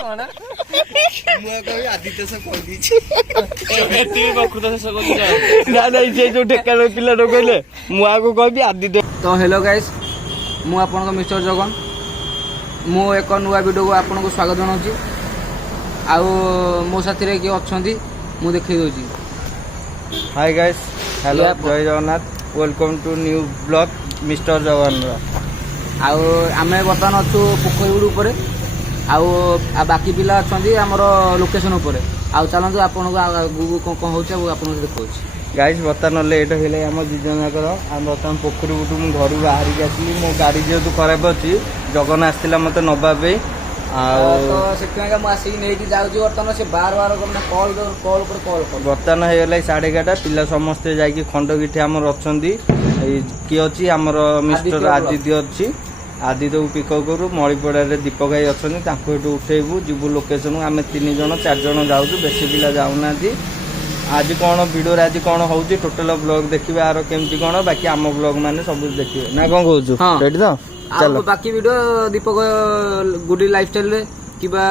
କଣ ମୁଁ କହିବି ଆଦିତ୍ୟ ସେ କହିଦେଇଛି ନା ନାଇଁ ସେ ଯୋଉ ଠେକା ପିଲାଟା କହିଲେ ମୁଁ ଆଗକୁ କହିବି ଆଦିତ୍ୟ। ତ ହ୍ୟାଲୋ ଗାଇସ୍, ମୁଁ ଆପଣଙ୍କ ମିଷ୍ଟର ଜଗନ। ମୁଁ ଏକ ନୂଆ ଭିଡ଼ିଓକୁ ଆପଣଙ୍କୁ ସ୍ୱାଗତ ଜଣାଉଛି। ଆଉ ମୋ ସାଥିରେ କିଏ ଅଛନ୍ତି ମୁଁ ଦେଖେଇ ଦେଉଛି। ହାଇ ଗାଇସ୍, ହ୍ୟାଲୋ, ଜୟ Jagannath, welcome to new blog mister ଜଗନର। ଆଉ ଆମେ ବର୍ତ୍ତମାନ ଅଛୁ ପୋଖରୀଗୁଡ଼ି ଉପରେ, ଆଉ ବାକି ପିଲା ଅଛନ୍ତି ଆମର ଲୋକେସନ୍ ଉପରେ। ଆଉ ଚାଲନ୍ତୁ ଆପଣଙ୍କୁ ଆଗକୁ କ'ଣ ହେଉଛି ଆଉ ଆପଣଙ୍କୁ ଦେଖାଉଛି। ଗାଇସ୍, ବର୍ତ୍ତମାନ ଲେଟ୍ ହେଇଗଲା ଆମ ଦୁଇ ଜଣ ଯାକର। ଆଉ ବର୍ତ୍ତମାନ ପୋଖରୀ ବୁଟୁ ମୁଁ ଘରୁ ବାହାରିକି ଆସିଲି। ମୋ ଗାଡ଼ି ଯେହେତୁ ଖରାପ ଅଛି, ଜଗନ ଆସିଥିଲା ମୋତେ ନେବା ପାଇଁ। ଆଉ ତ ସେଥିପାଇଁ ମୁଁ ଆସିକି ନେଇକି ଯାଉଛି। ବର୍ତ୍ତମାନ ସେ ବାର କଲ୍ ଉପରେ କଲ୍। ବର୍ତ୍ତମାନ ହେଇଗଲା 11:30। ପିଲା ସମସ୍ତେ ଯାଇକି ଖଣ୍ଡଗିଠି ଆମର ଅଛନ୍ତି। ଏଇ କିଏ ଅଛି ଆମର ମିଷ୍ଟର ଆଦିତ୍ୟ ଅଛି। ଆଦିତ୍ୟକୁ ପିକଅପ୍ କରୁ। ମଳିପଡ଼ାରେ ଦୀପକ ଭାଇ ଅଛନ୍ତି, ତାଙ୍କୁ ଏଠୁ ଉଠେଇବୁ, ଯିବୁ ଲୋକେସନକୁ। ଆମେ 3 ଜଣ 4 ଜଣ ଯାଉଛୁ, ବେଶୀ ପିଲା ଯାଉନାହାନ୍ତି। ଆଜି କ'ଣ ଭିଡ଼ିଓରେ ଆଜି କ'ଣ ହେଉଛି ଟୋଟାଲ ବ୍ଲଗ୍ ଦେଖିବେ, ଆର କେମିତି କ'ଣ। ବାକି ଆମ ବ୍ଲଗ୍ ମାନେ ସବୁ ଦେଖିବେ ନା କ'ଣ କହୁଛୁ? ରେଡ଼ି ତ? ଚାଲ। ବାକି ଭିଡ଼ିଓ ଦୀପକ ଗୁଡ଼ି ଲାଇଫଷ୍ଟାଇଲରେ କିମ୍ବା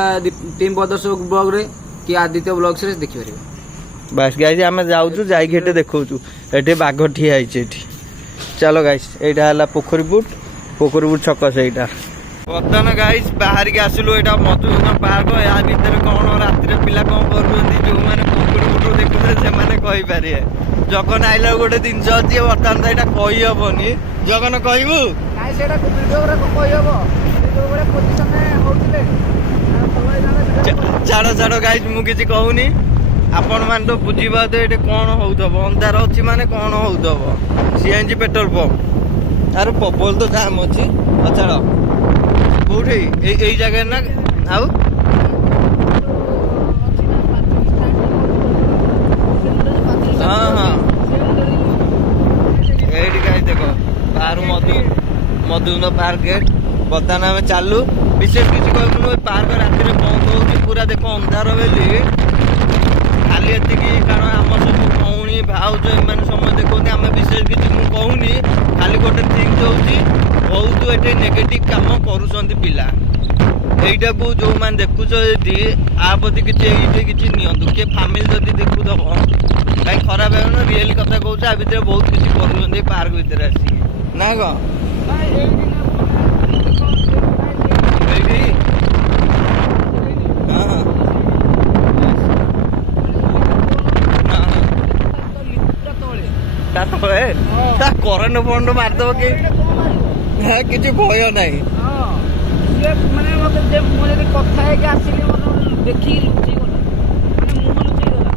ଟିମ୍ ବ୍ରଦର୍ସ ବ୍ଲଗ୍ରେ କି ଆଦିତ୍ୟ ବ୍ଲଗ୍ସରେ ଦେଖିପାରିବେ। ବାସ୍ ଗାଇସ୍, ଆମେ ଯାଉଛୁ, ଯାଇକି ଏଠି ଦେଖାଉଛୁ। ଏଠି ବାଘ ଠିଆ ହେଇଛି ଏଠି। ଚାଲ ଗାଇସ୍, ଏଇଟା ହେଲା ପୋଖରୀ ବୁଟ ଛକ ସେଇଟା। ବର୍ତ୍ତମାନ ଗାଇସ୍ ବାହାରିକି ଆସିଲୁ। ଏଇଟା ମଧୁସୂଦନ ପାର୍କ। ଏହା ଭିତରେ କ'ଣ ରାତିରେ ପିଲା କ'ଣ କରୁଛନ୍ତି, ଯୋଉମାନେ ପୋଖରୀ ବୁଟ ଦେଖୁଥିଲେ ସେମାନେ କହିପାରିବେ। ଜଗନ ଆଇଲା ଗୋଟେ ଜିନିଷ ଅଛି, ବର୍ତ୍ତମାନ ତ ଏଇଟା କହିହବନି। ଜଗନ କହିବୁ? ଛାଡ଼ ଗାଇସ୍, ମୁଁ କିଛି କହୁନି। ଆପଣ ମାନେ ତ ବୁଝିପାରୁଥିବେ ଏଠି କ'ଣ ହଉଥିବ। ଅନ୍ଧାର ଅଛି ମାନେ କ'ଣ ହଉଥିବ। CNG petrol pump. ଆରେ ପ୍ରବଳ ତ ଜାମ୍ ଅଛି। ଛାଡ଼, କୋଉଠି? ଏଇ ଜାଗାରେ ନା? ଆଉ ହଁ ହଁ, ଏଇଠି ଗାଈ ଦେଖ ବାହାରୁ ମଧୁସୂଦନ ପାର୍କ ଗେଟ୍। ବର୍ତ୍ତମାନ ଆମେ ଚାଲୁ। ବିଶେଷ କିଛି କହିବୁନୁ, ଏ ପାର୍କ ରାତିରେ ବନ୍ଦ ହଉଛି ପୁରା। ଦେଖ ଅନ୍ଧାର ବୋଲି ଖାଲି ଏତିକି, କାରଣ ଆମ ସବୁ ଭଉଣୀ ଭାଉଜ ଏମାନେ ସମୟ ଦେଖନ୍ତି। ଆମେ ବିଶେଷ କିଛି ମୁଁ କହୁନି, ଖାଲି ଗୋଟେ ଥିଙ୍ଗ ହେଉଛି ବହୁତ ଏଠି ନେଗେଟିଭ କାମ କରୁଛନ୍ତି ପିଲା। ଏଇଟାକୁ ଯୋଉମାନେ ଦେଖୁଛ ଯଦି ଆ ପ୍ରତି କିଛି ଏଇଠି କିଛି ନିଅନ୍ତୁ। କିଏ ଫ୍ୟାମିଲି ଯଦି ଦେଖୁଥିବ କାହିଁ ଖରାପ ହେବନ, ରିଏଲି କଥା କହୁଛ। ଆ ଭିତରେ ବହୁତ କିଛି କରୁଛନ୍ତି ପାର୍କ ଭିତରେ ଆସିକି, ନା କ'ଣ? ଏଇଠି ହଁ ହଁ ତା ତଳେ ତା କରେଣ୍ଟ ଫଣ୍ଡ ମାରିଦବ କି? କିଛି ଭୟ ନାହିଁ। ମାନେ ମତେ ମୁଁ ଯଦି କଥା ହେଇକି ଆସିଲି ଦେଖିକି ଲୁଚେଇଗଲା, ମୁହଁ ଲୁଚେଇଗଲା।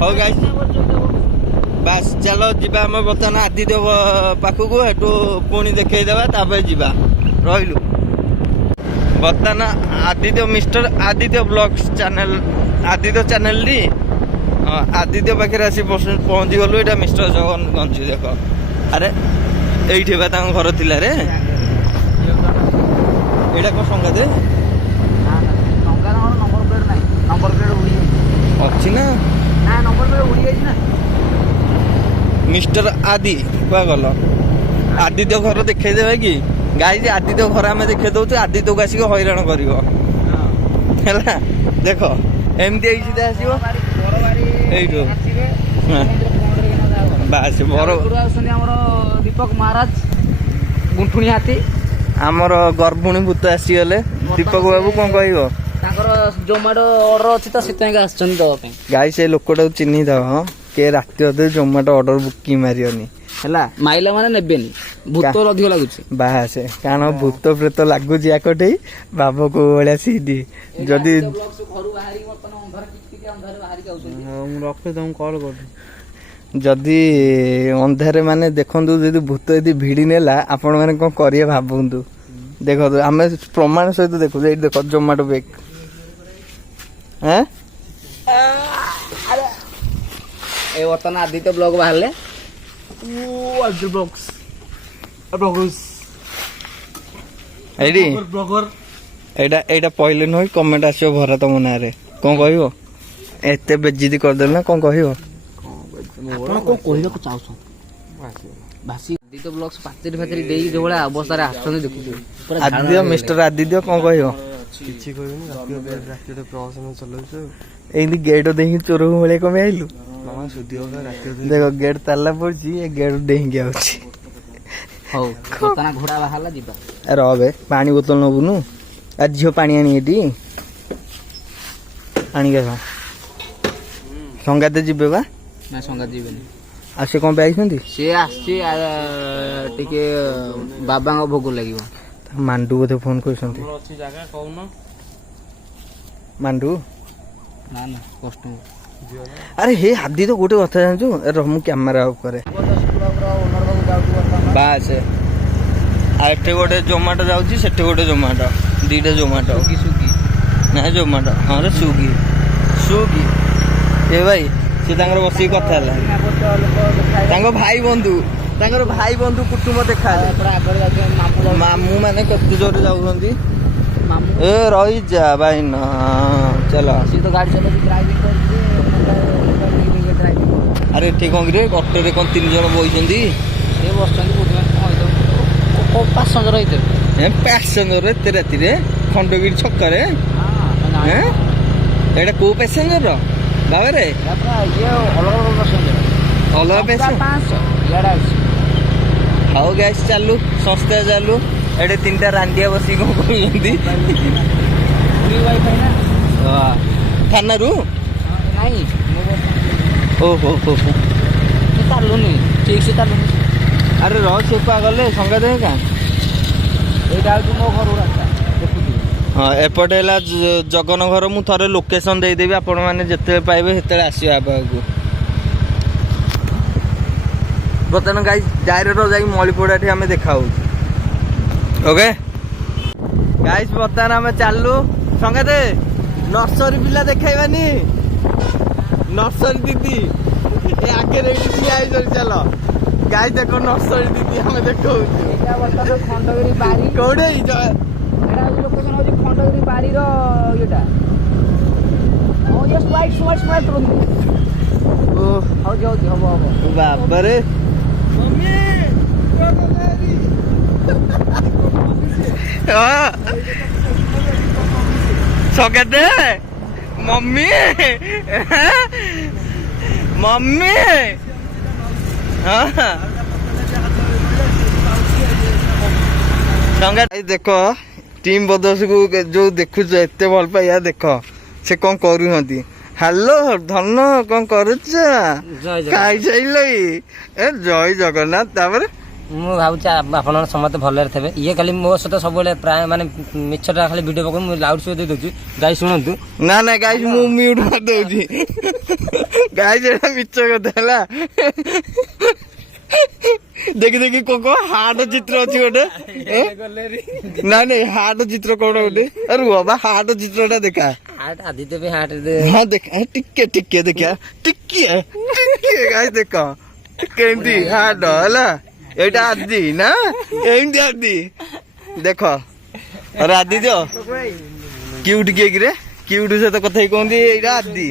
ହଉ ଗାଇସ୍, ବାସ୍ ଚାଲ ଯିବା। ଆମେ ବର୍ତ୍ତମାନ ଆଦିତ୍ୟ ପାଖକୁ, ଏଠୁ ପୁଣି ଦେଖେଇଦେବା, ତାପରେ ଯିବା। ରହିଲୁ। ବର୍ତ୍ତମାନ Aditya mister Aditya blogs channel, Aditya ଚ୍ୟାନେଲଟି ହଁ ଆଦିତ୍ୟ ପାଖରେ ଆସି ପହଞ୍ଚିଗଲୁ। ଏଇଟା ମିଷ୍ଟର ଜଗନ ଗଞ୍ଜି। ଦେଖ, ଆରେ ଏଇଠି ବା ତାଙ୍କ ଘର ଥିଲା ରେ। ଏଇଟା କ'ଣ ସଙ୍ଗାତେ ଅଛି ନା? ନମ୍ବର ପ୍ଲେଟ୍ ଉଡ଼ିଯାଇଛି ନା। ମିଷ୍ଟର ଆଦି କୁଆ ଗଲ? ଆଦିତ୍ୟ ଘର ଦେଖେଇଦେବେ କି ଗାଈ? ଆଦିତ୍ୟ ଘର ଆମେ ଦେଖେଇ ଦଉଛୁ, ଆଦିତ୍ୟକୁ ଆସିକି ହଇରାଣ କରିବ ହେଲା। ଦେଖ ଏମିତି ଏଇ ସିଧା ଆସିବ ଏଇଠୁ। ବାସ୍ ବର ଆମର ଦୀପକ ମହାରାଜ ଗୁଣ୍ଠୁଣି ହାତୀ, ଆମର ଗର୍ଭୁଣୀ ଭୂତ ଆସିଗଲେ। ଦୀପକ ବାବୁ କ'ଣ କହିବ? ତାଙ୍କର ଜୋମାଟୋ ଅର୍ଡର ଅଛି ତ, ସେଥିପାଇଁ ଆସିଛନ୍ତି ଦେବା ପାଇଁ। ଗାଈ ସେ ଲୋକଟାକୁ ଚିହ୍ନି ଦବ। ହଁ, କିଏ ରାତି ଅଧେ ଜୋମାଟୋ ଅର୍ଡର ବୁକିଂ ମାରିବନି ହେଲା। ମାଇଲା ମାନେ ନେବେନି, ଭୂତ ଅଧିକ ଲାଗୁଛି। ବାସ୍, କାରଣ ଭୂତ ପ୍ରେତ ଲାଗୁଛି ଆକଠେଇ। ବାବୁ କୋଉ ଭଳିଆ ସିଡି ଯଦି ଯଦି ଅନ୍ଧାରେ ମାନେ ଦେଖନ୍ତୁ, ଯଦି ଭୂତ ଯଦି ଭିଡ଼ି ନେଲା ଆପଣ ମାନେ କ'ଣ କରିବେ ଭାବନ୍ତୁ। ଦେଖନ୍ତୁ ଆମେ ପ୍ରମାଣ ସହିତ ଦେଖୁଛୁ। ଏଇଠି ଦେଖ ଜୋମାଟୋ ବେକ୍। ଏ ବର୍ତ୍ତମାନ ଆଦିତ୍ୟ ବ୍ଲଗ ବାହାରିଲେ। ଏଇଠି ଏଇଟା ପହିଲେ ନୁହେଁ, କମେଣ୍ଟ ଆସିବ ଭରା ତମ ନାଁରେ। କ'ଣ କହିବ? ଏତେ ବେଜିତି କରିଦେଲ ନା, କ'ଣ କହିବ? ଆପଣ କ'ଣ କହିବାକୁ ଚାହୁଁଛନ୍ତି? ଭାସି ଆଦିତ୍ୟ ବ୍ଲଗ୍ସ ପାଚେରୀ ଫାଚେରୀ ଦେଇ ଯୋଉଭଳିଆ ଅବସ୍ଥାରେ ଆସୁଛନ୍ତି ଦେଖୁଛୁ। ଆଦିତ୍ୟ ମିଷ୍ଟର ଆଦିତ୍ୟ କଣ କହିବ? କିଛି କହିବିନି। ରାତିରେ ପ୍ରହସନ ଚଲାଉଛୁ। ଏମିତି ଗେଟ୍ ଦେଇକି ଚୋର ଭଳିଆ କମେ ଆଇଲୁ। ମାମା ସୁଧିବ ରାତିରେ ଦେଖ ଗେଟ୍ ତାଲା ପଡିଛି, ଏ ଗେଟ୍ ଡେଇଁକି ଆଉଛି। ହଉ ବର୍ତ୍ତମାନ ଘୋଡ଼ା ବାହାରିଲା ଯିବା। ରହବେ ପାଣି ବୋତଲ ନବୁନୁ। ଆଜି ଝିଅ ପାଣି ଆଣି ଏଠି ଆଣିକି ଆସ। ସଙ୍ଗାତେ ଯିବେ ବା? ନା ସଙ୍ଗାତ ଯିବେନି। ଆଉ ସେ କଣ ପାଇଁ ଆଇଛନ୍ତି? ସିଏ ଆସିଛି ଟିକେ ବାବାଙ୍କ ଭୋଗ ଲାଗିବ। ମାଣ୍ଡୁ ବୋଧେ ଫୋନ କରିଛନ୍ତି। ଅଛି ଜାଗା କହୁନ। ମାଣ୍ଡୁ ନା ନା କଷ୍ଟ। ଆରେ ହେ ହାଦି ତ ଗୋଟେ କଥା ଜାଣିଛୁ, ରହ ମୁଁ କ୍ୟାମେରା ଅଫ୍ କରେ। ବାସ୍ ଆଉ ଏଠି ଗୋଟେ ଜୋମାଟୋ ଯାଉଛି, ସେଠି ଗୋଟେ ଜୋମାଟୋ, ଦିଟା ଜୋମାଟୋ। ସୁଗି ନାଇଁ ଜୋମାଟୋ, ହଁ ରେ ସୁଗି ସୁଗି। ଏ ଭାଇ ସେ ତାଙ୍କର ବସିକି କଥା ହେଲା। ତାଙ୍କ ଭାଇ ବନ୍ଧୁ କୁଟୁମ୍ବ ଦେଖା ହେଲେ। ମାମୁଁ ମାନେ କେତେ ଜୋରରେ ଯାଉଛନ୍ତି। ଏ ରହିଯା ଭାଇ ନା ଚାଲ। ସିଏ ତ ଗାଡ଼ି ଚଲେଇକି ଡ୍ରାଇଭିଂ କରୁଛି। ଆରେ ଏଠି କଣ କିରେ ଅଟୋରେ କଣ 3 ଜଣ ବଇଛନ୍ତି? ସେ ବସୁଛନ୍ତି ପାସେଞ୍ଜର ହେଇଥିବେ। ପ୍ୟାସେଞ୍ଜର ଏତେ ରାତିରେ ଖଣ୍ଡଗିରି ଛକରେ? ଏଇଟା କୋଉ ପ୍ୟାସେଞ୍ଜର ବାବାରେ? ଅଲଗା ପ୍ୟାସେଞ୍ଜର। ହଉ ଗ୍ୟାସ୍ ଚାଲୁ, ସଂସ୍ଥା ଚାଲୁ। ଏଠି 3ଟା ରାଣ୍ଡିଆ ବସିକି କଣ କରୁଛନ୍ତି? ଥାନାରୁ ଓହୋ ଚାଲୁନି ଠିକ ସେ ଚାଲୁନି। ଆରେ ରହ ସେ କୁଆ ଗଲେ ସଙ୍ଗା ଦେହ କା। ଏଇଟା ହଉଛି ମୋ ଘର ରାସ୍ତା ଦେଖୁଥିବି। ହଁ ଏପଟେ ହେଲା ଜଗନ ଘର। ମୁଁ ଥରେ ଲୋକେସନ ଦେଇଦେବି, ଆପଣ ମାନେ ଯେତେବେଳେ ପାଇବେ ସେତେବେଳେ ଆସିବେ ଆ ପାଖକୁ। ବର୍ତ୍ତମାନ ଗାଈ ଡାଇରେକ୍ଟ ଯାଇକି ମଳିପୋଡାଠି ଆମେ ଦେଖା ହଉଛୁ। ଓକେ ଗାଇସ୍ ବର୍ତ୍ତମାନ ଆମେ ଚାଲୁ। ସଙ୍ଗାତେ ନର୍ସରୀ ପିଲା ଦେଖେଇବାନି। ନର୍ସରୀ ଦିଦି ଏ ଆଗରେ ଏଇଠି ଠିଆ ହେଇଛନ୍ତି। ଚାଲ ଗାଈ ଦେଖ ନର୍ସରୀ ଦିଦି ଆମେ ଦେଖଉଛୁ। ଖଣ୍ଡଗିରି ବାରି କୋଉଠି ଏଇଟା ହଉଛି ଲୋକେସନ ହଉଛି ଖଣ୍ଡଗିରି ବାରିର ଇଏଟା। ହଉଛି ହବ ବାବାରେ ସଙ୍ଗାତେ ମମ୍ମି ମମ୍ମି ସଙ୍ଗାତେ ଦେଖ ଟିମ୍ ବଦସକୁ ଯୋଉ ଦେଖୁଛ ଏତେ ଭଲ ପାଇବା ଦେଖ ସେ କଣ କରୁଛନ୍ତି। ହ୍ୟାଲୋ ଧନ କଣ କରୁଛ? ଖାଇସାଇଲ? ଏ ଜୟ ଜଗନ୍ନାଥ। ତାପରେ ମୁଁ ଭାବୁଛି ଆପଣ ସମସ୍ତେ ଭଲରେ ଥିବେ। ଇଏ ଖାଲି ମୋ ସହିତ ସବୁବେଳେ ପ୍ରାୟ ମାନେ ମିଛଟା ଖାଲି ଭିଡ଼ିଓ ପକଉ। ମୁଁ ଲାଉଡ ସ୍ପିକର ଦେଇ ଦେଉଛି, ଗାଈ ଶୁଣନ୍ତୁ। ନା ନା ଗାଈ ମୁଁ ମ୍ୟୁଟ କରିଦଉଛି। ଗାଈ ସେଟା ମିଛ କଥା ହେଲା। ଦେଖି ଦେଖି କଣ ହାର୍ଟ ଚିତ୍ର ଅଛି ଗୋଟେ। ନାଇଁ ନାଇଁ ହାର୍ଟ ଚିତ୍ର କଣ ଗୋଟେ ରୁହ ବା ହାର୍ଟ ଚିତ୍ରଟା ଦେଖା। ଆଦିତ୍ୟ ବି ହାଟ ହଁ ଦେଖା ଟିକେ ଟିକେ ଦେଖିଆ ଟିକେ ଟିକେ ଗାଈ ଦେଖ କେମିତି ହାର୍ଟ ହେଲା। ଏଇଟା ଆଦି ନା ଏମିତି ଆଦି ଦେଖ। ଆଦି ଦିଅ କିଉଟି କିଏ କିରେ? କିଉଟି ସହିତ କଥା ହେଇ କହନ୍ତି ଏଇଟା ଆଦି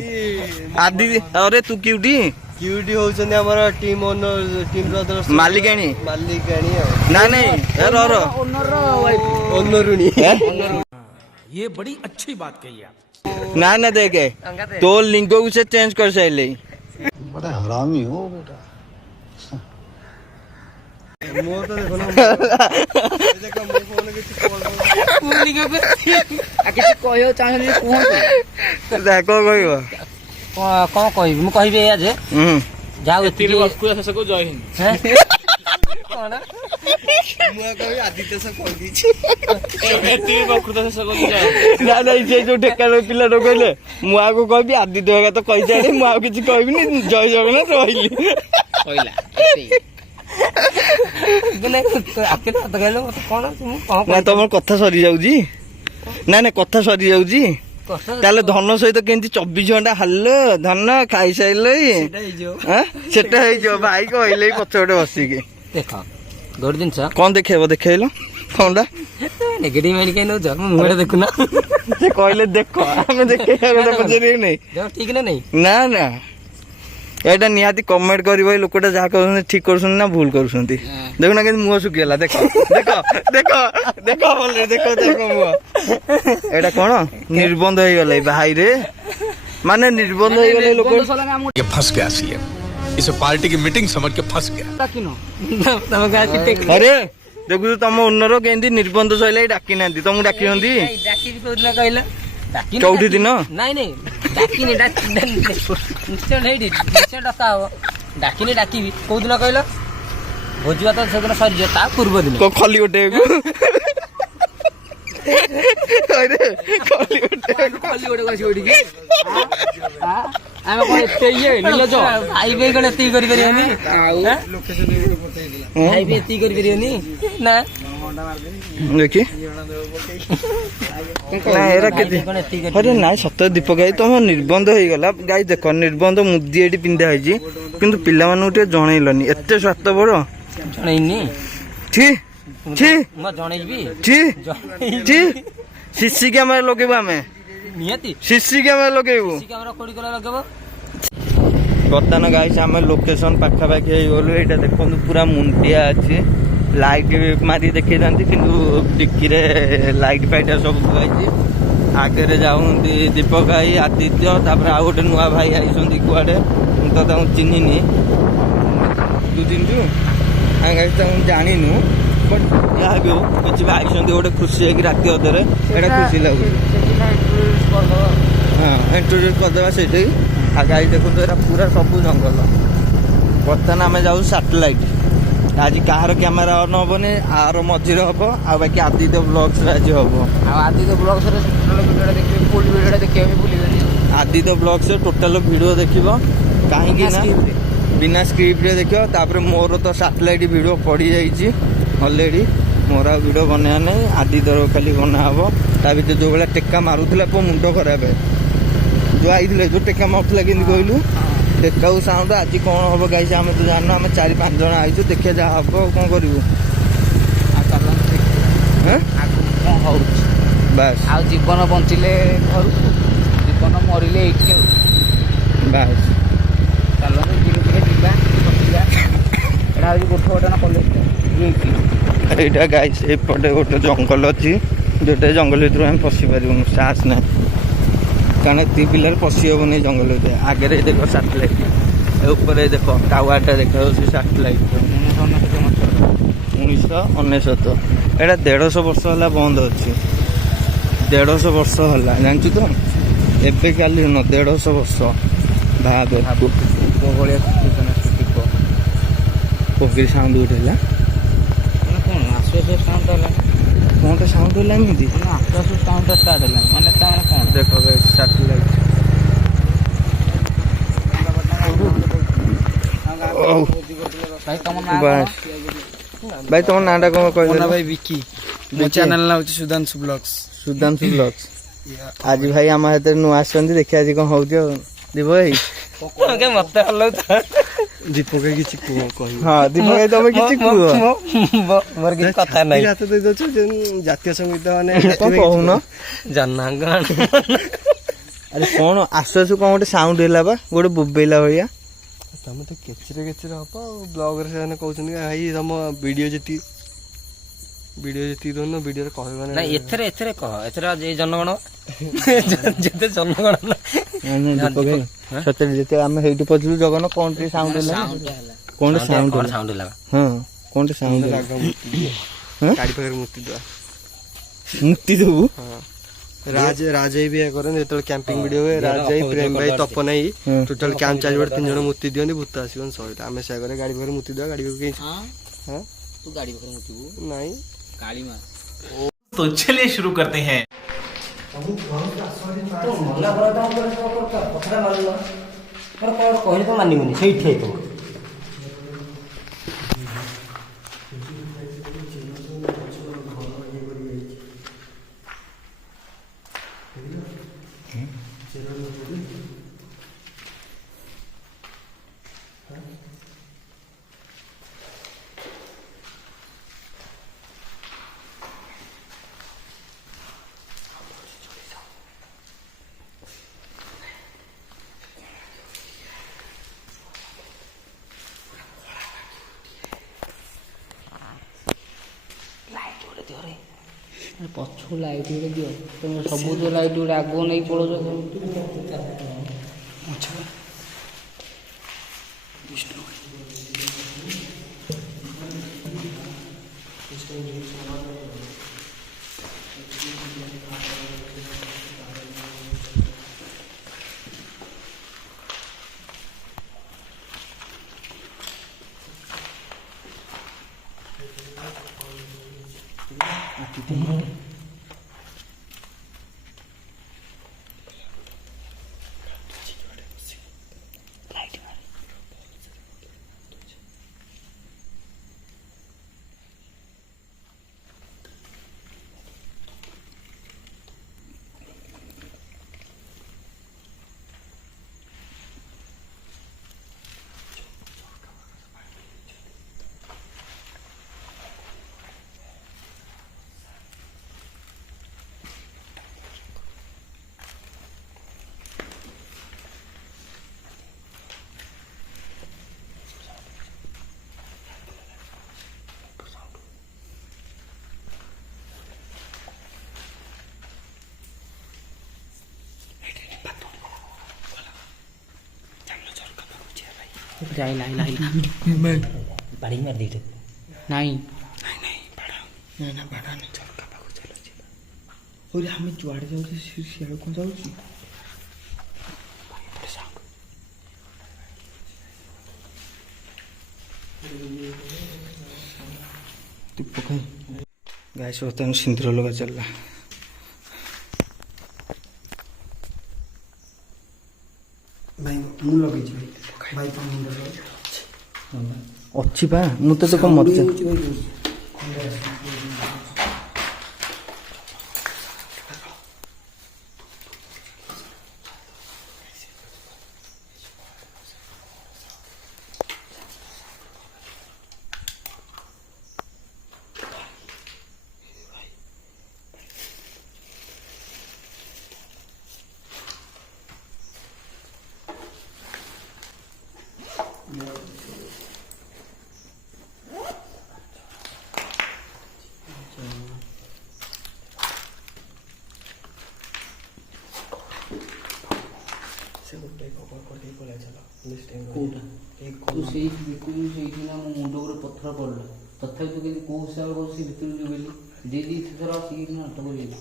ଆଦି। ଆରେ ତୁ କିଉଟି? କିଉଟି ହଉଛନ୍ତି ଆମର ଟିମ୍ ଓନର, ଟିମ୍ ବ୍ରଦର ମାଲିକାଣୀ। ଆଉ ନା ନାଇଁ ଓନରୁଣୀ। ये बड़ी अच्छी बात कही आप। ନା ନା ଦେଖେ ତୋ ଲିଙ୍ଗକୁ ସେ ଚେଞ୍ଜ କରିସାରିଲେ। बड़ा हरामी हो बेटा। ମୋ ତ ଦେଖ ନା କିଛି କହିବାକୁ ଚାହୁଁଛନ୍ତି କୁହନ୍ତୁ। କଣ କହିବ? କଣ କହିବି? ମୁଁ କହିବି ଏଇଆ ଯେ ଯାଉ ଏତିକି ଶେଷକୁ ଜୟ ହିନ୍ଦ। ନା ନାଇଁ ସେ ଯୋଉ ଠେକା ପିଲାଟା କହିଲେ ମୁଁ ଆଗକୁ କହିବି ଆଦିତ୍ୟ ହେକା ତ କହିସାରି, ମୁଁ ଆଉ କିଛି କହିବିନି। ଜୟ ଜଗନ୍ନାଥ ରହିଲି କହିଲା ତମର କଥା ସରିଯାଉଛି। ନା ନା କଥା ସରିଯାଉଛି। ତାହେଲେ ଧନ ସହିତ କେମିତି 24 ଘଣ୍ଟା ହାଲୋ ଧନ ଖାଇସାରିଲ ସେଟା ହେଇଯିବ। ଭାଇ କହିଲେ ପଛପଟେ ବସିକି ଦେଖ ଗୋଟେ ଜିନିଷ କଣ ଦେଖେଇବ? ଦେଖେଇଲ କଣଟା? ନେଗେଟିଭ ମାଇଣ୍ଡ କାଇଁ ନଉଛ? ମୁଁ ମୁହଁଟା ଦେଖୁନ। ସେ କହିଲେ ଦେଖ ଆମେ ଦେଖେଇବା ପଚାରିବେ ନାଇଁ। ଠିକ ନା ନାଇଁ? ନା ନା ଏଇଟା ନିହାତି କମେଣ୍ଟ କରିବ ଏଇ ଲୋକଟା ଯାହା କରୁଛନ୍ତି ଠିକ କରୁଛନ୍ତି ନା ଭୁଲ କରୁଛନ୍ତି। ଦେଖୁନା କେମିତି ମୁହଁ ଶୁଖିଗଲା ଦେଖ ଦେଖ ଦେଖ ଦେଖ ଭଲରେ ଦେଖ ଦେଖ ମୁହଁ। ଏଇଟା କଣ ନିର୍ବନ୍ଧ ହେଇଗଲା ଏଇ ଭାଇରେ ମାନେ ନିର୍ବନ୍ଧ ହେଇଗଲା ଏଇ ଲୋକ। ये फंस गया सीएम, इसे पार्टी की मीटिंग समझ के फंस गया। ତମ ଗାଁ କେତେ ଆରେ ଦେଖୁଛୁ ତମ ଓନର କେମିତି ନିର୍ବନ୍ଧ ସଇଲା ଡାକି ନାହାନ୍ତି ତମକୁ ଡାକିଛନ୍ତି ଡାକିବି କୋଉଦିନ କହିଲ? ଡାକିନି ଚଉଠି ଦିନ? ନାଇଁ ଡାକିନି ନିଶ୍ଚୟ ହେଇଠି ନିଶ୍ଚୟ ଡକା ହବ। ଡାକିନି ଡାକିବି କୋଉଦିନ କହିଲ? ଭୋଜି ଭାତ ସେଦିନ ସରିଯିବ ତା ପୂର୍ବ ଦିନ। ଖଲି ଗୋଟେ ଖଲି ଗୋଟେ ଆସିବ ଏଠିକି ଆମେ କଣ ଏତେ ଇଏ ନିଲଜ ଭାଇ ଭାଇ କଣ ଏତିକି କରିପାରିବନି? ଆଉ ଭାଇ ଭାଇ ଏତିକି କରିପାରିବନି ନା? ଦେଖି ଏରା କେତେ କଣ ଏତିକି ଆରେ ନାଇଁ ସତ ଦୀପକ ଭାଇ ତମ ନିର୍ବନ୍ଧ ହେଇଗଲା ଗାଈ ଦେଖ ନିର୍ବନ୍ଧ ମୁଦି ଏଠି ପିନ୍ଧା ହେଇଛି କିନ୍ତୁ ପିଲାମାନଙ୍କୁ ଟିକେ ଜଣେଇଲନି ଏତେ ସ୍ୱାର୍ଥପର। ଜଣେଇନି ଛି ଛି ମୁଁ ଜଣେଇବି ଛି ଛି ସିସି କ୍ୟାମେରା ଲଗେଇବୁ ଆମେ ନିହାତି ସିସି କ୍ୟାମେରା ଲଗେଇବୁ। କ୍ୟାମେରା କୋଡି କଲା ଲଗେଇବ। ବର୍ତ୍ତମାନ ଗାଇସ୍ ଆମେ ଲୋକେସନ ପାଖାପାଖି ହେଇଗଲୁ। ଏଇଟା ଦେଖନ୍ତୁ ପୁରା ମୁଣ୍ଡିଆ ଅଛି ଲାଇଟ୍ ମାରି ଦେଖେଇଥାନ୍ତି କିନ୍ତୁ ଟିକିରେ ଲାଇଟ୍ ଫାଇଟ୍ ସବୁ ଥୁଆହେଇଛି। ଆଗରେ ଯାଉଛନ୍ତି ଦୀପକ ଭାଇ ଆଦିତ୍ୟ ତାପରେ ଆଉ ଗୋଟେ ନୂଆ ଭାଇ ଆଇଛନ୍ତି କୁଆଡେ ମୁଁ ତ ତାଙ୍କୁ ଚିହ୍ନିନି। ତୁ ଚିହ୍ନିଛୁ? ଆମେ ଗାଇସ୍ ତାଙ୍କୁ ଜାଣିନୁ ବଟ୍ ଯାହା ବି ହଉ କିଛି ବି ଆଇଛନ୍ତି ଗୋଟେ ଖୁସି ହେଇକି ରାତି ଅଧରେ ଏଇଟା ଖୁସି ଲାଗୁଛି। ହଁ ଇଣ୍ଟ୍ରୋଡ୍ୟୁସ୍ କରିଦେବା ସେଇଠି। ଆଉ ଗାଈ ଦେଖନ୍ତୁ ଏରା ପୁରା ସବୁ ଜଙ୍ଗଲ। ବର୍ତ୍ତମାନ ଆମେ ଯାଉ ସାଟେଲାଇଟ୍। ଆଜି କାହାର କ୍ୟାମେରା ଅନ୍ ହବନି ଆର ମଝିରେ ହବ ଆଉ ବାକି ଆଦିତ୍ୟ ବ୍ଲଗ୍ସରେ ଆଜି ହବ। ଆଉ ଆଦିତ୍ୟ ବ୍ଲଗ୍ସରେ ଭିଡ଼ିଓଟା ଦେଖିବେ ଫୁଲ୍ ଭିଡ଼ିଓଟା ଦେଖିବା ପାଇଁ ଭୁଲିବେନି। ଆଦିତ୍ୟ ବ୍ଲଗ୍ସରେ ଟୋଟାଲ ଭିଡ଼ିଓ ଦେଖିବ କାହିଁକି ନା ବିନା ସ୍କ୍ରିପ୍ଟରେ ଦେଖିବ। ତାପରେ ମୋର ତ ସାଟେଲାଇଟ୍ ଭିଡ଼ିଓ ପଡ଼ିଯାଇଛି ଅଲରେଡ଼ି ମୋର ଆଉ ଭିଡ଼ିଓ ବନେଇବା ନାହିଁ ଆଦିତ୍ୟର ଖାଲି ବନା ହବ। ତା ଭିତରେ ଯୋଉ ଭଳିଆ ଟେକା ମାରୁଥିଲା ପୁଅ ମୁଣ୍ଡ ଖରାପ ଯୋଉ ଆଇଥିଲେ ଯୋଉ ଟେକା ମାରୁଥିଲା କେମିତି କହିଲୁ ଟେକାକୁ ସାଉଣ୍ଡ ଆଜି କଣ ହବ ଗାଇସ୍ ଆମେ ତ ଜାଣିନୁ। ଆମେ 4-5 ଜଣ ଆଇଛୁ ଦେଖିବା ଯାହା ହବ ଆଉ କଣ କରିବୁ। ଆଗକୁ କଣ ହଉଛି ବାସ୍ ଆଉ ଜୀବନ ବଞ୍ଚିଲେ ଘରକୁ ଜୀବନ ମରିଲେ ଏଇଠି ଆଉ ବାସ୍ ଚାଲନ୍ତୁ ଧୀରେ ଧୀରେ ଯିବା ବସିବା। ଏଇଟା ହଉଛି ଗୋଟେ ଗୋଟେ ନା କଲେଜଟା ଏଇଠି ଏଇଟା ଗାଇସ୍ ଏପଟେ ଗୋଟେ ଜଙ୍ଗଲ ଅଛି ଯୋଉଟା ଜଙ୍ଗଲ ଭିତରୁ ଆମେ ପଶି ପାରିବୁନି ସାହସ ନାହିଁ କାରଣ ଏତିକି ପିଲାରେ ପଶି ହବନି ଜଙ୍ଗଲ ଭିତରେ। ଆଗରେ ଦେଖ ସାଟେଲାଇଟ୍ ଉପରେ ଦେଖ ଟାୱାରଟା ଦେଖାଯାଉଛି ସାଟେଲାଇଟ୍ 1999 ଏଇଟା 150 ବର୍ଷ ହେଲା ବନ୍ଦ ଅଛି। 150 ବର୍ଷ ହେଲା ଜାଣିଛୁ ତ ଏବେ କାଲି ନୁହଁ 150 ବର୍ଷ ଭାବେ ଭଳିଆ ପୋଖରୀ ସାଉଣ୍ଡ ଗୋଟେ ହେଲା କଣ ଆସୁ ଆସୁ ସାଉଣ୍ଡ ହେଲା କଣଟା ସାଉଣ୍ଡ ହେଲା ଏମିତି ଆସୁ ଆସୁ ସାଉଣ୍ଡ ଷ୍ଟାର୍ଟ ହେଲା ମାନେ ତା ମାନେ କଣ ଦେଖ ସାଟେଲାଇଟ୍ ଭାଇ ତମ ନାଁ ବାସ୍ ଭାଇ ତମ ନାଁଟା କଣ କହିଲ? ଭାଇ ବିକି ମୋ ଚ୍ୟାନେଲ ନାଁ ହଉଛି ସୁଧାଂଶୁ ବ୍ଲଗ୍ସ। ସୁଧାଂଶୁ ବ୍ଲଗ୍ସ। ଆଜି ଭାଇ ଆମ ହାତରେ ନୂଆ ଆସିଛନ୍ତି ଦେଖିବା ଆଜି କଣ ହଉଛି ଆଉ ଦୀପ ଭାଇ ମତେ ହଲଉଛ ଦୀପକ ଭାଇ କିଛି କୁହ କହିବ। ହଁ ଦୀପ ଭାଇ ତମେ କିଛି କୁହ ମୋର କିଛି କଥା ନାହିଁ। ହାତ ଦେଇ ଦଉଛ ଜାତୀୟ ସଙ୍ଗୀତ ମାନେ କଣ କହୁନ? ଜନାଙ୍ଗ ଆରେ କଣ ଆସୁ ଆସୁ କଣ ଗୋଟେ ସାଉଣ୍ଡ ହେଲା ବା ଗୋଟେ ବୋବେଇଲା ଭଳିଆ। ତମେ ତ କେଚିରେ ହବ ଆଉ ବ୍ଲଗରେ ସେମାନେ କହୁଛନ୍ତି ଭାଇ ତମ ଭିଡ଼ିଓ ଯେତିକି ଦଉନ ଭିଡ଼ିଓରେ କହିବ ନାଇଁ ଏଥିରେ କହ ଏଥିରେ ଜନଗଣ ଯେତେ ଜନଗଣ ସତରେ ଯେତେ ଆମେ ହେଇଠି ପହଞ୍ଚିଲୁ ଜଗନ କଣ ଟିକେ ସାଉଣ୍ଡ ହେଲା କଣ ସାଉଣ୍ଡ ହେଲା ହଁ କଣ ସାଉଣ୍ଡ ହେଲା ଗାଡ଼ି ପାଖରେ ମୂର୍ତ୍ତି ଦେବା ମୁକ୍ତି ଦେବୁ। ରାଜ ଭାଇ ବି କରନ୍ତି ଯେତେବେଳେ କ୍ୟାମ୍ପିଂ ଭିଡ଼ିଓ ହୁଏ ରାଜ ଭାଇ ପ୍ରେମ ଭାଇ ତପନ ଭାଇ ଟୋଟାଲ କ୍ୟାମ୍ପ ଚାରିପଟେ 3 ଜଣ ମୂର୍ତ୍ତି ଦିଅନ୍ତି ଭୂତ ଆସିବନି ସରିଲା। ଆମେ ସେୟା କରେ ଗାଡ଼ି ପାଖରେ ମୂର୍ତ୍ତି ଦେବା ଗାଡ଼ି ପାଖରେ ତୁ ଗାଡ଼ି ପାଖରେ ମୁତିବୁ ନାଇଁ କାଳି ମା तो चलिए शुरू करते हैं। କହିଲେ ତ ମାନିବୁନି ସେଇଠି ହେଇଥିବ। ପଛକୁ ଲାଇଟ୍ ଗୋଟେ ଦିଅ, ତମେ ସବୁ ତ ଲାଇଟ୍ ଗୋଟେ ଆଗୁଆ ନେଇ ପଳଉଛ। ବାଡ଼ି ମାରି ଦେଇଟେ ନାଇଁ ଆମେ ଯୁଆଡେ ଯାଉଛେ ସିଆଡେ କଣ ଯାଉଛି? ଗାଈ ବର୍ତ୍ତମାନ ସିନ୍ଦୁର ଲଗା ଚାଲିଲା। ଭାଇ ମୁଁ ଲଗେଇଛି ଭାଇ ତମ ମୁଣ୍ଡ ଅଛି ବା, ମୁଁ ତ କଣ ମରିଚ। ତୁ ସେଇ ଭିତରୁ ସେଇଠି ନା ମୋ ମୁଣ୍ଡ ଉପରେ ପଥର ପଡ଼ିଲା, ତଥାପି ତୁ କେମିତି କୋଉ ହିସାବରେ କରୁ ସେ ଭିତରୁ ଯିବୁ ବୋଲି ଦି ଥର ଆସିକି ନାଟକ ହେଇଛି।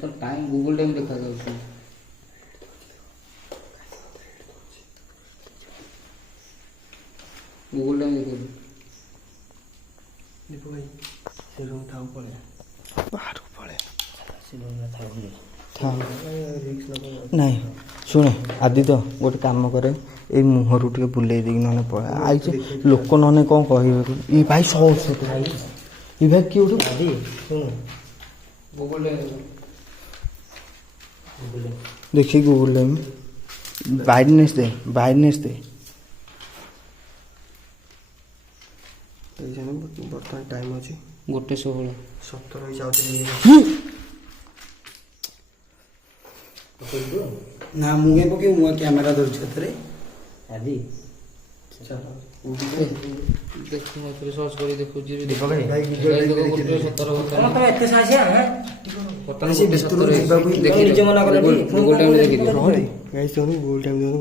ତ ଟାଇମ୍ ଗୁଗଲ ଟାଇମ୍ ଦେଖାଯାଉଛି। ଗୁଗଲ ଟାଇମ୍ ଦେଖାଯାଉଛି। ଦୀପ ଭାଇ ସେ ରୁମ୍ ଥାଉ ପଳେଇ ବାହାରକୁ ପଳେଇ ସେ ରୁମ୍ ଥାଉ ନାଇଁ ଶୁଣେ ଆଦିତ୍ୟ, ଗୋଟେ କାମ କରେ, ଏଇ ମୁହଁରୁ ଟିକେ ବୁଲେଇ ଦେଇକି ନହେଲେ ପଳା ଆଇଛି, ଲୋକ ନହେଲେ କ'ଣ କହିବେ? ଇ ଭାଇ ସହ ଇ ଭାଇ କିଏ ଉଠୁ ଦେଖି ଗୁଗଲ ଟାଇମ୍ ବ୍ରାଇଟନେସ୍ ଦେ, ବ୍ରାଇଟନେସ୍ ଦେ। ବର୍ତ୍ତମାନ ଟାଇମ୍ ଅଛି 1:16 17 ହେଇଯାଉଛି। ନା ମୁଁ ଏ ପକେଇ ମୁଁ କ୍ୟାମେରା ଧରୁଛି ହାତରେ ଆଜି ଦେଖୁ ମତେ ସର୍ଚ୍ଚ କରି ଦେଖୁଛି। ଦୀପକ ଭାଇ ତମେ ଏତେ ସାହାଯ୍ୟ ନିଜ ମନା କଲେ ଗୁଗଲ ଟାଇମ୍ ଦିଅନ୍ତୁ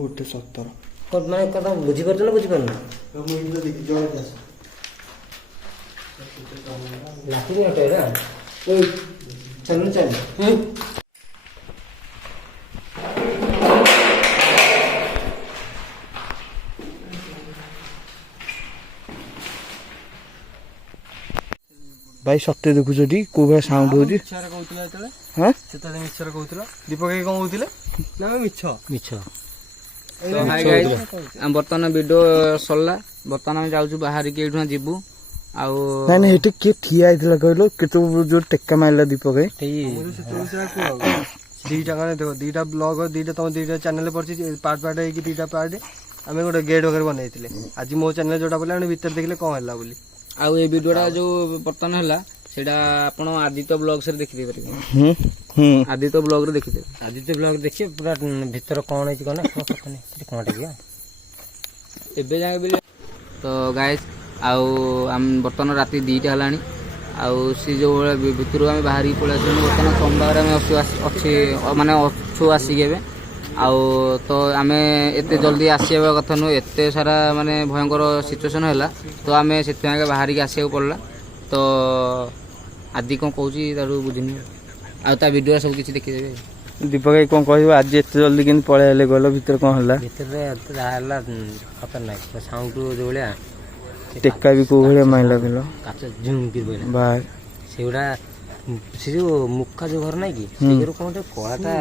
1:17 ମାନେ କଥା ବୁଝିପାରୁଛ ନା ବୁଝିପାରୁନ? ମୁଁ ଏଇଠି ଦେଖି ଜଣେ ଆସ ଲାଟିନ୍ ଅଟେ ନା ଚାଲୁ ଚାଲୁ ଭାଇ ସତ୍ୟ ଦେଖୁଛଟି କୋଉ ଭଳିଆ ସାଉଣ୍ଡ ହଉଛି? କହୁଥିଲା ଯେତେବେଳେ ହଁ ସେତେବେଳେ ମିଛରେ କହୁଥିଲ। ଦୀପକ ଭାଇ କ'ଣ କହୁଥିଲେ? ନା ମିଛ ମିଛ। ବର୍ତ୍ତମାନ ଭିଡ଼ିଓ ସରିଲା, ବର୍ତ୍ତମାନ ଆମେ ଯାଉଛୁ ବାହାରିକି ଏଇଠୁ ଯିବୁ। ଆଉ ନାଇଁ ନାଇଁ ଏଠି କିଏ ଠିଆ ହେଇଥିଲା କହିଲ? କେତେ ଯୋଉ ଟେକା ମାରିଲା ଦୀପକ ଭାଇ। ଦିଟା କ'ଣ ଦେଖ, ଦିଟା ବ୍ଲଗ ଦିଟା ତମ ଦିଟା ଚ୍ୟାନେଲ ପଡିଛି, ପାର୍ଟ ପାର୍ଟ ହେଇକି ଦିଟା ପାର୍ଟ ଆମେ ଗୋଟେ ଗେଟ୍ ବଗେରେ ବନେଇଥିଲେ। ଆଜି ମୋ ଚ୍ୟାନେଲ ଯୋଉଟା ବୋଲେ ଆମେ ଭିତରେ ଦେଖିଲେ କ'ଣ ହେଲା ବୋଲି। ଆଉ ଏଇ ଭିଡ଼ିଓଟା ଯୋଉ ବର୍ତ୍ତମାନ ହେଲା ସେଇଟା ଆପଣ ଆଦିତ୍ୟ ବ୍ଲଗ୍ସ ରେ ଦେଖିଦେଇ ପାରିବେ। ଆଦିତ୍ୟ ବ୍ଲଗ ରେ ଦେଖିଦେବେ। ଆଦିତ୍ୟ ବ୍ଲଗ ଦେଖିବେ ପୁରା ଭିତର କ'ଣ ହେଇଛି କ'ଣ କ'ଣ ଏବେ ଯାଏ ବି। ତ ଗାଇସ୍ ଆଉ ବର୍ତ୍ତମାନ ରାତି 2ଟା ହେଲାଣି, ଆଉ ସେ ଯେଉଁ ଭଳିଆ ଭିତରୁ ଆମେ ବାହାରିକି ପଳେଇ ଆସିଲୁ ବର୍ତ୍ତମାନ ସୋମବାର ଆମେ ଅଛି ମାନେ ଅଛୁ ଆସିକି ଏବେ ଆଉ ତ ଆମେ ଏତେ ଜଲ୍ଦି ଆସିବା କଥା ନୁହେଁ ଏତେ ସାରା ମାନେ ଭୟଙ୍କର ସିଚୁଏସନ୍ ହେଲା ତ ଆମେ ସେଥିପାଇଁ ବାହାରିକି ଆସିବାକୁ ପଡ଼ିଲା ତ ଆଦି କ'ଣ କହୁଛି ତାଠୁ ବୁଝିନି ଆଉ ତା ଭିଡ଼ିଓ ସବୁ କିଛି ଦେଖିଦେବେ। ଦୀପକ ଭାଇ କ'ଣ କହିବ ଆଜି ଏତେ ଜଲ୍ଦି କେମିତି ପଳେଇ ଆଇଲେ କହିଲ ଭିତରେ କ'ଣ ହେଲା? ଭିତରେ ଯାହା ହେଲା ଖତରନାକ ସାଉଣ୍ଡ ଯୋଉ ଭଳିଆ ଟେକା ବି କୋଉ ଭଳିଆ ମାଇଲା କହିଲ କାଚ ଝୁମ୍ କି ପଇଲା ବାହାର ସେଗୁଡ଼ା ସେ ଯୋଉ ମୁଖା ଯୋଉ ଘର ନାଇଁ କି ସେଇରୁ କ'ଣ ଗୋଟେ କଳାଟା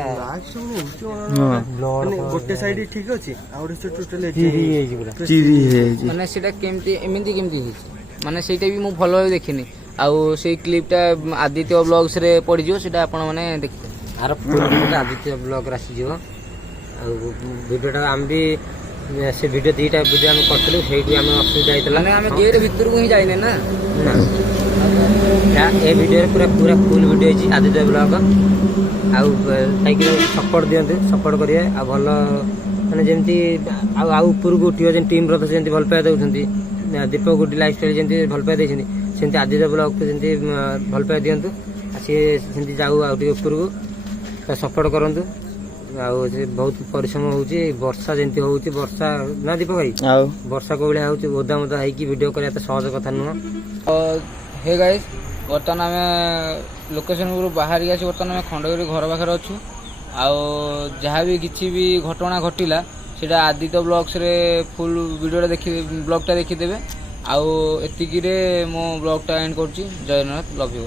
ଗୋଟେ ସାଇଡ୍ ଠିକ ଅଛି ଆଉ ଗୋଟେ ଟୋଟାଲ ଚିରି ହେଇଛି ପୁରା ଚିରି ହେଇଯାଇଛି। ମାନେ ସେଇଟା ଏମିତି କେମିତି ହେଇଛି ମାନେ ସେଇଟା ବି ମୁଁ ଭଲ ଭାବେ ଦେଖିନି ଆଉ ସେଇ କ୍ଲିପ୍ଟା ଆଦିତ୍ୟ ବ୍ଲଗ୍ସରେ ପଡ଼ିଯିବ ସେଇଟା ଆପଣମାନେ ଦେଖିବେ। ଆର ଫୁଲ୍ ଭିଡ଼ିଓଟା ଆଦିତ୍ୟ ବ୍ଲଗ୍ରେ ଆସିଯିବ ଆଉ ଭିଡ଼ିଓଟା ଆମେ ବି ସେ ଭିଡ଼ିଓ ଦୁଇଟା ଭିଡ଼ିଓ ଆମେ କରିଥିଲୁ ସେଇଠୁ ଆମେ ଅସୁବିଧା ହେଇଥିଲା ମାନେ ଆମେ ଗେଟ୍ ଭିତରକୁ ହିଁ ଯାଇନେ ନା ଏ ଭିଡ଼ିଓରେ ପୁରା ପୁରା ଫୁଲ୍ ଭିଡ଼ିଓ ହେଇଛି ଆଦିତ୍ୟ ବ୍ଲଗ୍ ଆଉ ସାଇକେଲ ସପୋର୍ଟ ଦିଅନ୍ତୁ ସପୋର୍ଟ କରିବେ ଆଉ ଭଲ ମାନେ ଯେମିତି ଆଉ ଉପରକୁ ଉଠିବ ଯେମିତି ଟିମ୍ ରଥ ଯେମିତି ଭଲ ପାଇବା ଦେଉଛନ୍ତି ଦୀପକ ଗୁଡ଼ି ଲାଇଫଷ୍ଟାଇଲ୍ ଯେମିତି ଭଲ ପାଇବା ଦେଇଛନ୍ତି ସେମିତି ଆଦିତ୍ୟ ବ୍ଲଗ୍କୁ ଯେମିତି ଭଲ ପାଇବା ଦିଅନ୍ତୁ ଆଉ ସିଏ ସେମିତି ଯାଉ ଆଉ ଟିକେ ଉପରକୁ ସପୋର୍ଟ କରନ୍ତୁ ଆଉ ସେ ବହୁତ ପରିଶ୍ରମ ହେଉଛି ବର୍ଷା ଯେମିତି ହେଉଛି ବର୍ଷା ନା ଦୀପକ ଭାଇ ଆଉ ବର୍ଷା କୋଉ ଭଳିଆ ହେଉଛି ଓଦା ମୋଦା ହେଇକି ଭିଡ଼ିଓ କରିବା ଏତେ ସହଜ କଥା ନୁହଁ। ହେ ଗାଇସ୍ ବର୍ତ୍ତମାନ ଆମେ ଲୋକେସନରୁ ବାହାରିକି ଆସି ବର୍ତ୍ତମାନ ଆମେ ଖଣ୍ଡଗିରି ଘର ପାଖରେ ଅଛୁ ଆଉ ଯାହା ବି କିଛି ବି ଘଟଣା ଘଟିଲା ସେଇଟା ଆଦିତ୍ୟ ବ୍ଲଗ୍ସରେ ଫୁଲ୍ ଭିଡ଼ିଓଟା ବ୍ଲଗ୍ଟା ଦେଖିଦେବେ ଆଉ ଏତିକିରେ ମୁଁ ବ୍ଲଗ୍ଟା ଏଣ୍ଡ କରୁଛି। ଜୟ ଜଗନ୍ନାଥ, ଲଭ୍ ୟୁ।